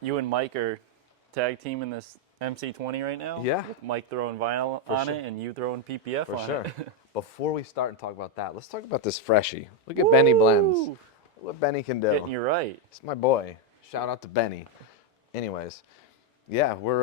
You and Mike are tag team in this MC20 right now? Yeah. With Mike throwing vinyl on it and you throwing PPF on it. Before we start and talk about that, let's talk about this freshie. Look at Benny Blends. Look what Benny can do. Getting you right. It's my boy. Shout out to Benny. Anyways, yeah, we're,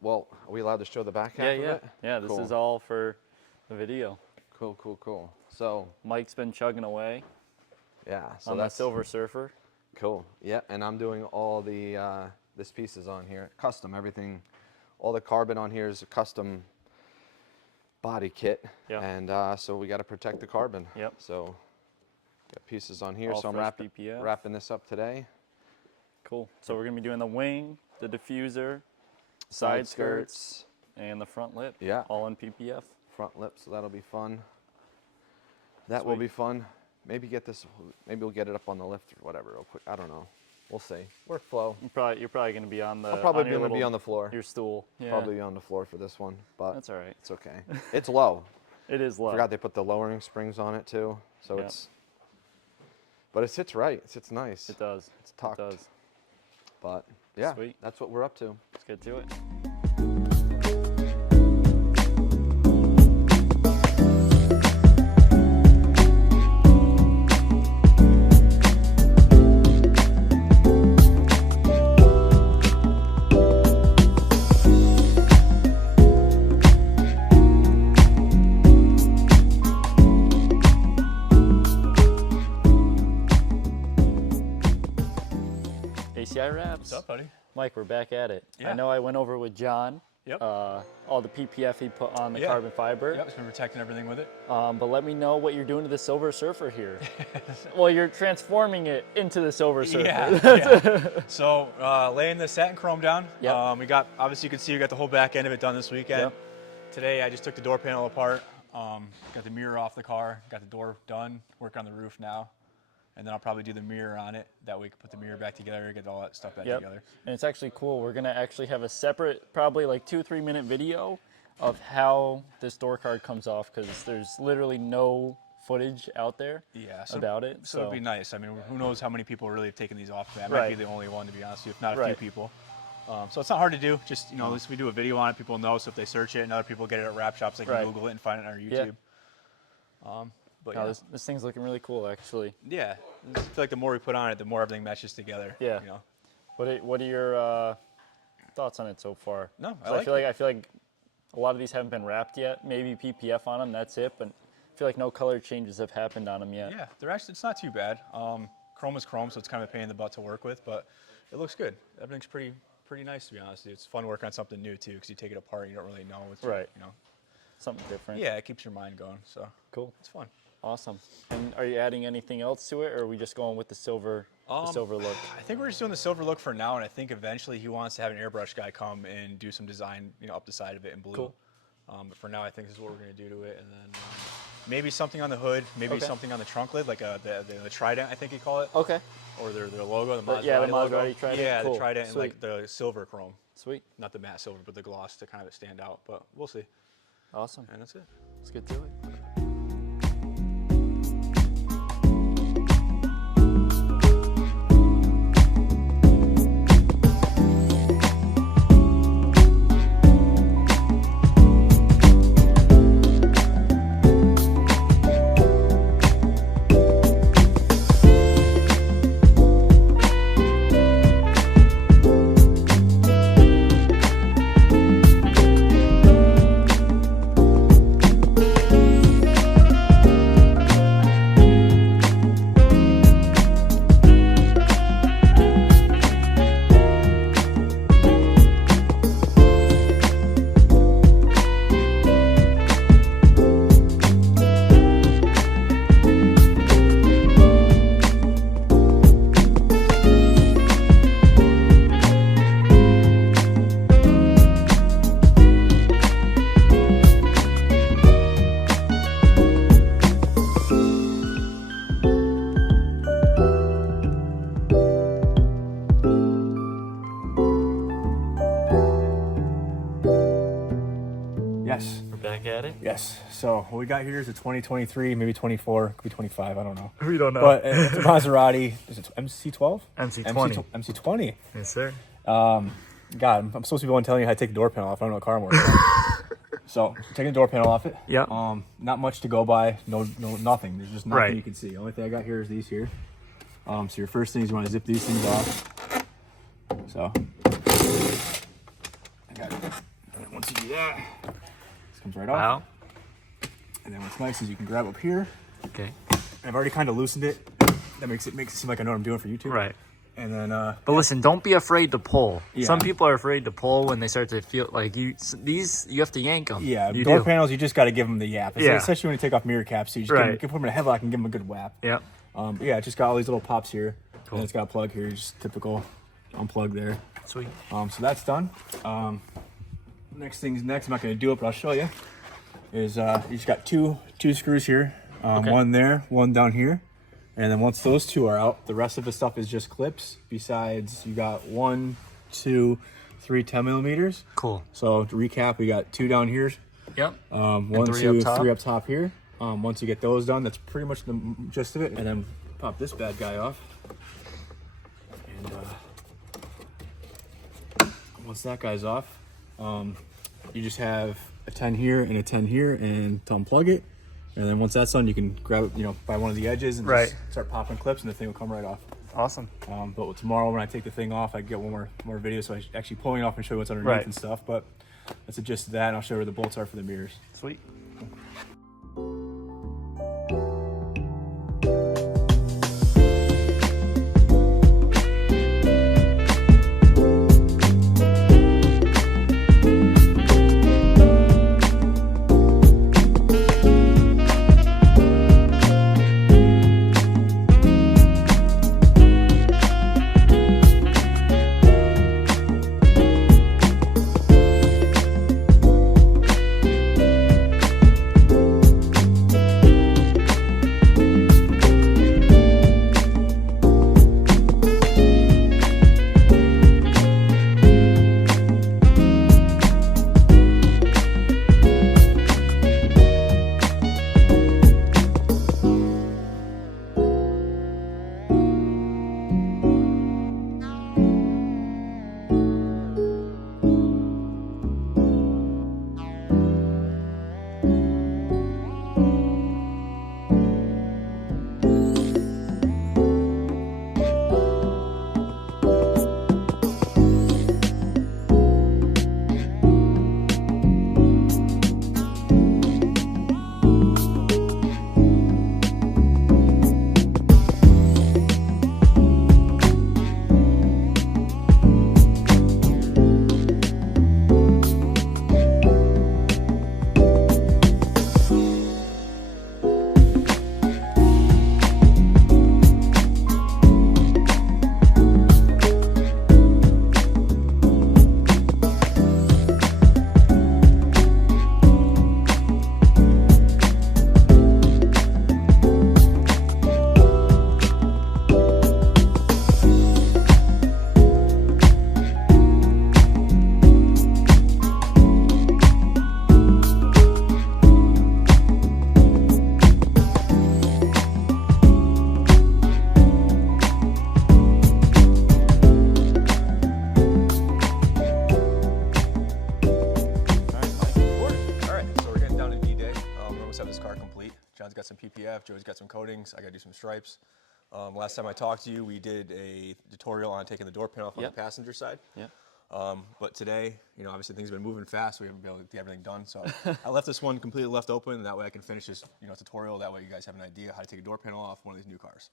well, are we allowed to show the back half of it? Yeah, this Cool. is all for the video. Cool. So Mike's been chugging away so on that Silver Surfer. Cool. Yeah, and I'm doing all the this pieces on here, custom, everything. All the carbon on here is a custom body kit. Yep. And so we got to protect the carbon. Yep. So got pieces on here. All so I'm fresh PPF. wrapping this up today. Cool. So we're going to be doing the wing, the diffuser, side skirts, and the front lip. Yeah. All in PPF. Front lip, so that'll be fun. That will be fun. Maybe we'll get it up on the lift or whatever real quick. I don't know. We'll see. Workflow. You're probably going to be on the. I'll probably be on the floor. Your stool. Yeah. Probably be on the floor for this one, but that's all right. It's okay. It's low. It is low. I forgot they put the lowering springs on it too, so but it sits right. It sits nice. It does. It's tucked. It does. But yeah, Sweet. That's what we're up to. Let's get to it. ACI Wraps. What's up, buddy? Mike, we're back at it. Yeah. I know I went over with John. Yep. All the PPF he put on the carbon fiber. Yep, it's been protecting everything with it. But let me know what you're doing to the Silver Surfer here. Well, you're transforming it into the Silver Surfer. Yeah. So laying the satin chrome down. Yep. We got, obviously you can see we got the whole back end of it done this weekend. Yep. Today I just took the door panel apart, got the mirror off the car, got the door done, work on the roof now. And then I'll probably do the mirror on it. That way we can put the mirror back together, get all that stuff back together. And it's actually cool. We're gonna actually have a separate, probably like 2-3 minute video of how this door card comes off, because there's literally no footage out there about it. So it'd be nice. I mean, who knows how many people really have taken these off. I might be the only one, to be honest with you, if not a few people. So it's not hard to do. Just, at least we do a video on it, people know, so if they search it and other people get it at wrap shops, they can Google it and find it on our YouTube. But no, this thing's looking really cool, actually. Yeah, I feel like the more we put on it, the more everything meshes together. Yeah. What are your thoughts on it so far? No, I feel like a lot of these haven't been wrapped yet. Maybe PPF on them, that's it. But I feel like no color changes have happened on them yet. Yeah, it's not too bad. Chrome is chrome, so it's kind of a pain in the butt to work with, but it looks good. Everything's pretty nice, to be honest with you. It's fun working on something new too, because you take it apart and you don't really know what's something different. Yeah, it keeps your mind going. So cool. It's fun. Awesome. And are you adding anything else to it, or are we just going with the silver look? I think we're just doing the silver look for now, and I think eventually he wants to have an airbrush guy come and do some design, up the side of it in blue. Cool. But for now, I think this is what we're going to do to it, and then maybe something on the hood, maybe something on the trunk lid, like the trident, I think you call it. Okay. Or their logo, the Maserati the Maserati logo. trident. Yeah, cool. the trident and Sweet. like the silver chrome. Sweet. Not the matte silver, but the gloss to kind of stand out. But we'll see. Awesome. And that's it. Let's get to it. Yes. So what we got here is a 2023, maybe 24, could be 25. I don't know. We don't know. But it's a Maserati. Is it MC12? MC20. MC20. Yes, sir. God, I'm supposed to be the one telling you how to take the door panel off. I don't know what car I'm working on. So taking the door panel off it. Yep. Not much to go by. No, nothing. There's just nothing Right. you can see. The only thing I got here is these here. So your first thing is you want to zip these things off. So I got it. And once you do that, this comes right off. Wow. And then what's nice is you can grab up here. Okay. I've already kind of loosened it. That makes it seem like I know what I'm doing for YouTube. Right. And then But listen, don't be afraid to pull. Yeah. Some people are afraid to pull when they start to feel like you have to yank them. yeah, you door do. panels you just got to give them the yap. Yeah. Especially when you take off mirror caps, so you just Right. put them in a headlock and give them a good whap. Yep. Yeah, it just got all these little pops here. Cool. And it's got a plug here, just typical unplug there. Sweet. So that's done. Next, I'm not going to do it, but I'll show you. Is you just got two screws here. Okay. One there, one down here. And then once those two are out, the rest of the stuff is just clips. Besides, you got 1, 2, 3 10 millimeters. Cool. So to recap, we got 2 down here. Yep. 1, three 2, up top. 3 up top here. Once you get those done, that's pretty much the gist of it. And then pop this bad guy off. And once that guy's off, you just have a 10 here and a 10 here, and to unplug it. And then once that's done, you can grab it, by one of the edges and Right. just start popping clips, and the thing will come right off. Awesome. But tomorrow when I take the thing off, I get one more video, so I actually pulling it off and show you what's underneath Right. and stuff. But that's the gist of that, and I'll show you where the bolts are for the mirrors. Sweet. Got some PPF, Joey's got some coatings, I gotta do some stripes. Last time I talked to you, we did a tutorial on taking the door panel off on the passenger side. Yep. But today, obviously things have been moving fast, so we haven't been able to get everything done. So I left this one completely left open, and that way I can finish this tutorial. That way you guys have an idea how to take a door panel off one of these new cars.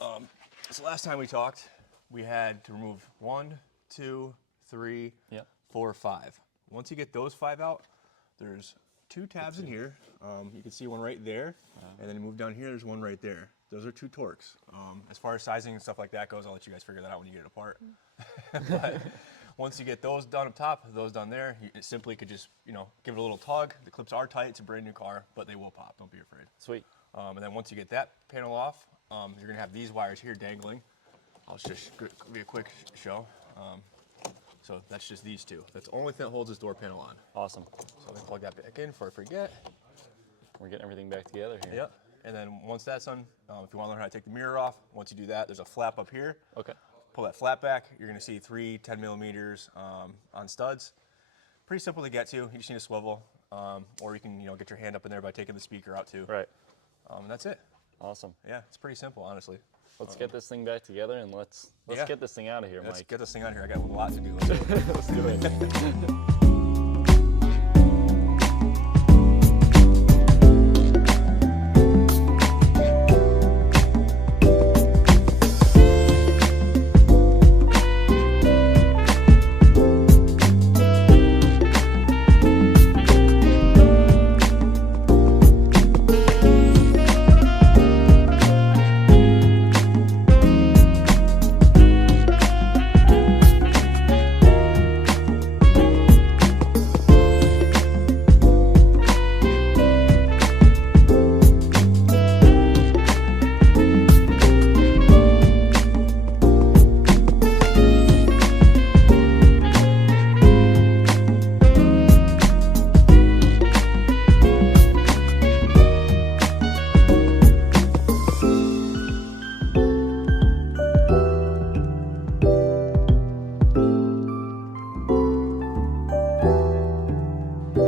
So last time we talked, we had to remove 1, 2, 3, 4, 5. Once you get those 5 out, there's 2 tabs in here. You can see one right there, and then you move down here, there's one right there. Those are 2 Torques. As far as sizing and stuff like that goes, I'll let you guys figure that out when you get it apart. But once you get those done up top, those done there, you simply could just, give it a little tug. The clips are tight, it's a brand new car, but they will pop, don't be afraid. Sweet. And then once you get that panel off, you're gonna have these wires here dangling. I'll just be a quick show. So that's just these two. That's the only thing that holds this door panel on. Awesome. So let me plug that back in before I forget. We're getting everything back together here. Yep. And then once that's done, if you want to learn how to take the mirror off, once you do that, there's a flap up here. Okay. Pull that flap back. You're going to see 3 10 millimeters on studs. Pretty simple to get to. You just need a swivel, or you can get your hand up in there by taking the speaker out too. Right. That's it. Awesome. Yeah, it's pretty simple, honestly. Let's get this thing back together and let's yeah. get this thing out of here, Let's Mike. get this thing out of here. I got a lot to do. Let's do it. Let's do it.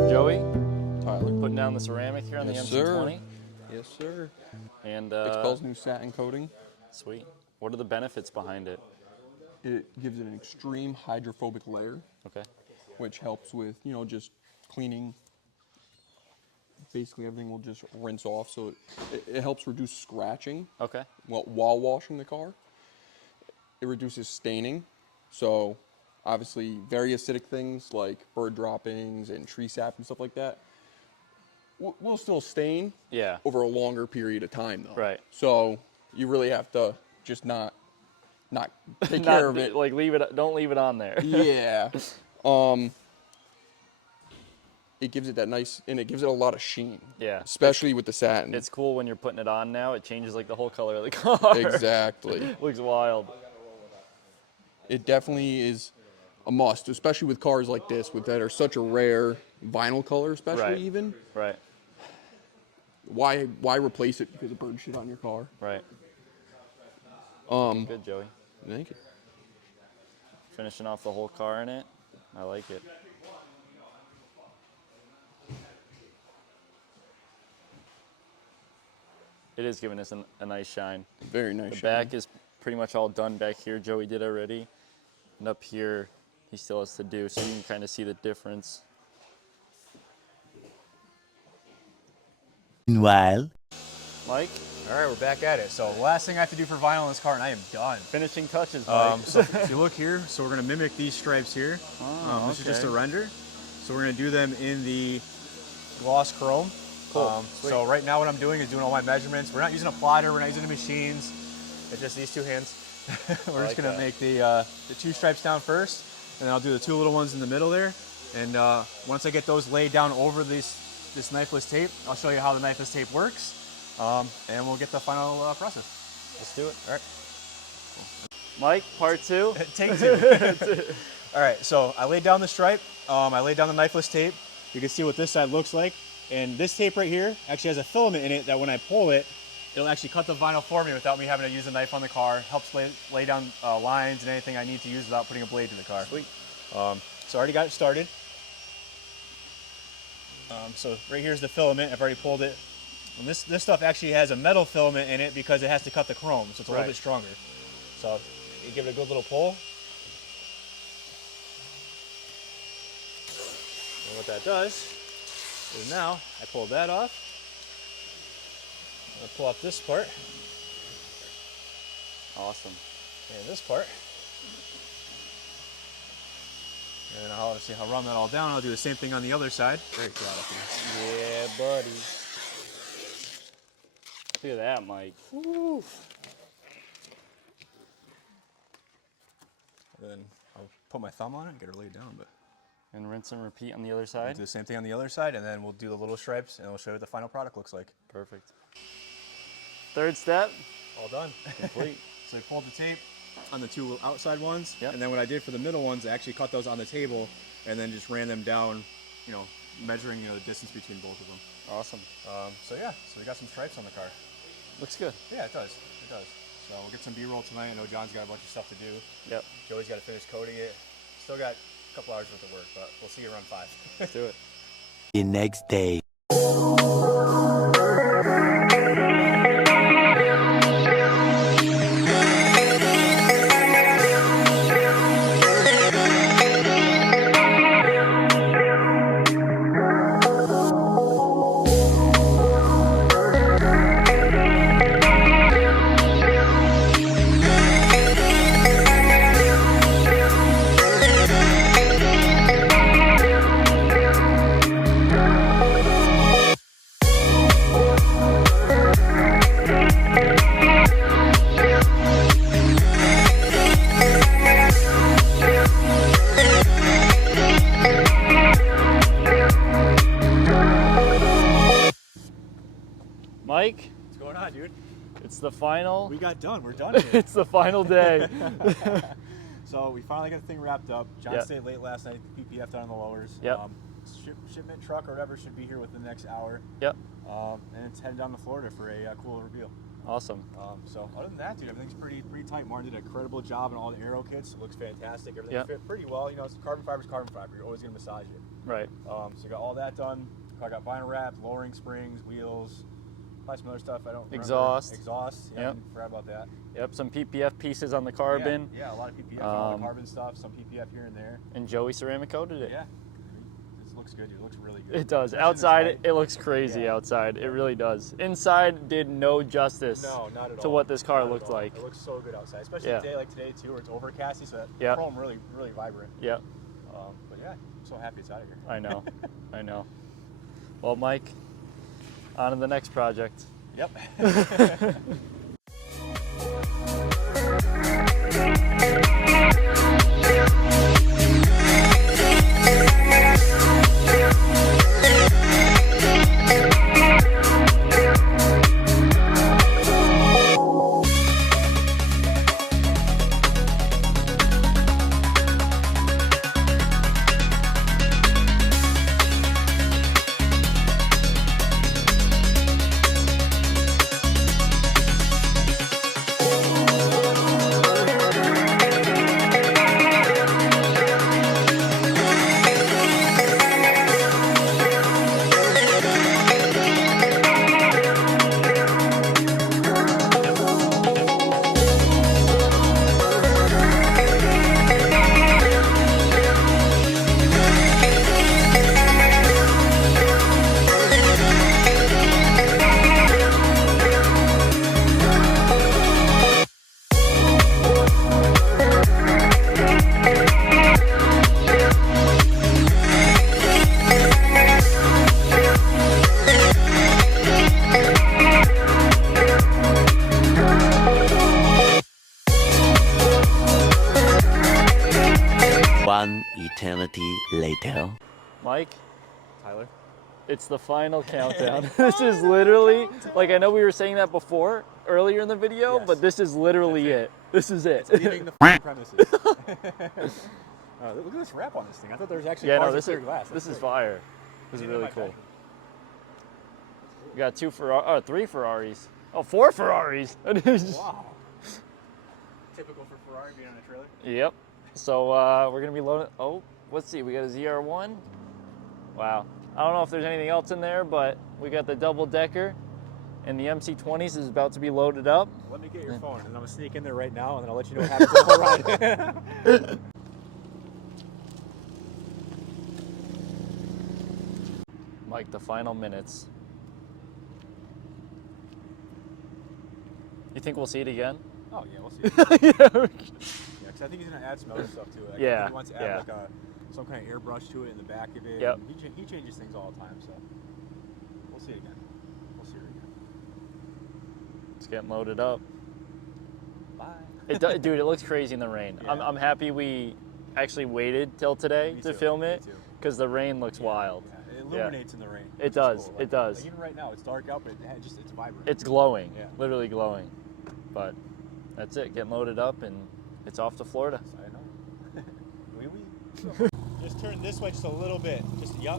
Joey, we're putting down the ceramic here on the MC20. Yes, sir. And Expels new satin coating. sweet. What are the benefits behind it? It gives it an extreme hydrophobic layer, Okay. which helps with, just cleaning. Basically, everything will just rinse off, so it helps reduce scratching Okay. while washing the car. It reduces staining, so obviously very acidic things like bird droppings and tree sap and stuff like that will still stain Yeah. over a longer period of time, though. Right. So you really have to just not take care of it. Like leave it. Don't leave it on there. Yeah. It gives it that nice, and it gives it a lot of sheen. Yeah. Especially with the satin. It's cool when you're putting it on now. It changes like the whole color of the car. Exactly. Looks wild. It definitely is a must, especially with cars like this, that are such a rare vinyl color, especially Right. even. Right. Why replace it because of bird shit on your car? Right. Good, Joey. Thank you. Finishing off the whole car in it. I like it. It is giving us a nice shine. Very nice. The back is pretty much all done back here. Joey did already. And up here, he still has to do, so you can kind of see the difference. Meanwhile, Mike, All right, we're back at it. So last thing I have to do for vinyl in this car, and I am done. finishing touches, Mike. So if you look here, so we're gonna mimic these stripes here. This is just a okay. render. So we're gonna do them in the gloss chrome. Cool, So right now what I'm doing is doing all my measurements. We're not using a plotter, we're not using the machines. It's just these two hands. We're like just gonna that. make the 2 stripes down first, and then I'll do the 2 little ones in the middle there. And once I get those laid down over this knifeless tape, I'll show you how the knifeless tape works. And we'll get the final process. Let's do it. All right. Mike, part 2. Take 2. All right, so I laid down the stripe. I laid down the knifeless tape. You can see what this side looks like. And this tape right here actually has a filament in it that when I pull it, it'll actually cut the vinyl for me without me having to use a knife on the car. Helps lay down lines and anything I need to use without putting a blade to the car. Sweet. So I already got it started. So right here's the filament. I've already pulled it. And this stuff actually has a metal filament in it because it has to cut the chrome, so it's a little bit stronger. So you give it a good little pull. And what that does is now I pull that off. I'm gonna pull out this part Awesome. and this part. And I'll run that all down. I'll do the same thing on the other side. Very proud of you. Yeah, buddy. Look at that, Mike. Woo. And then I'll put my thumb on it and get her laid down. But And rinse and repeat on the other we'll side. do the same thing on the other side, and then we'll do the little stripes, and we'll show you what the final product looks like. Perfect. Third step, All done. complete. So we pulled the tape, on the 2 outside ones. Yep. And then what I did for the middle ones, I actually cut those on the table and then just ran them down, you know, measuring, you know, the distance between both of them. Awesome. So yeah, so we got some stripes on the car. Looks good. Yeah, it does. It does. So we'll get some B-roll tonight. I know John's got a bunch of stuff to do. Yep. Joey's got to finish coating it. Still got a couple hours worth of work, but we'll see you around 5. Let's do it. The next day. Mike, What's going on, dude? it's the final. We got done. We're done here. It's the final day. So we finally got the thing wrapped up. John Yep. stayed late last night. PPF down on the lowers. Yep. Shipment truck or whatever should be here within the next hour. Yep. And it's heading down to Florida for a cool reveal. Awesome. So other than that, dude, everything's pretty tight. Martin did an incredible job on all the aero kits. It looks fantastic. Everything Yep. fit pretty well. You know, it's carbon fiber's carbon fiber. You're always gonna massage it. Right. So you got all that done. I got vinyl wrapped, lowering springs, wheels, probably some other stuff I don't remember. Exhaust. Yeah, Yep. forgot about that. Yep. Some PPF pieces on the carbon. Yeah, a lot of PPF on all the carbon stuff, some PPF here and there. And Joey ceramic coated it. Yeah, I mean, this looks good, dude. It looks really good. It does. Especially in this Outside, light. it looks crazy. Yeah. Outside, it really does. Inside, did no justice No, not at all. to what this car Not at looked all. like. It looks so good outside, especially Yeah. today, like today too, where it's overcasty, so that Yep. chrome really vibrant. Yep. But yeah, I'm so happy it's out of here. I know. I know. Well, Mike, on to the next project. Yep. One eternity later. Mike, Tyler. it's the final countdown. This is literally, like, I know we were saying that before, earlier in the video, Yes. but this is literally it. This is it. Leaving the f***ing premises. Look at this wrap on this thing. I thought there was actually Yeah, parts no, of this clear is glass. this That's is great. fire. This is Clean really my cool. back. We got 3 Ferraris. Oh, 4 Ferraris. Wow. Typical for Ferrari being on a trailer. Yep. So we're gonna be loading. Oh, let's see. We got a ZR1. Wow. I don't know if there's anything else in there, but we got the double decker, and the MC20s is about to be loaded up. Let me get your phone, and I'm gonna sneak in there right now, and then I'll let you know what happens the whole ride. Mike, the final minutes. You think we'll see it again? Oh yeah, we'll see. Yeah. Yeah, because I think he's gonna add some other stuff to it. Like, I Yeah, think he wants to add yeah. like some kind of airbrush to it in the back of it. Yep. And he changes things all the time, so we'll see it again. We'll see it again. It's getting loaded up. Bye. Dude, it looks crazy in the rain. Yeah. I'm happy we actually waited till today Me to too, film me it, too. because the rain looks wild. Yeah, it illuminates in the rain. It which is does, cool. it does. Like even right now, it's dark out, but it's vibrant. It's glowing, Yeah. literally glowing. But that's it, getting loaded up, and It's off to Florida. I know. Oui, oui. Just turn this way just a little bit. Just, yep.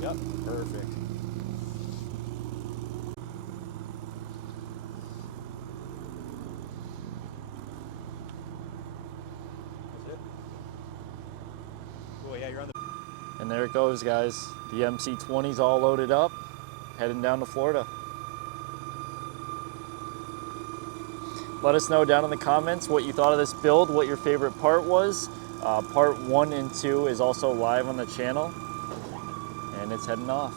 Yep, perfect. That's it. Oh yeah, you're on the... And there it goes, guys. The MC20's all loaded up, heading down to Florida. Let us know down in the comments what you thought of this build, what your favorite part was. Part 1 and 2 is also live on the channel, and it's heading off.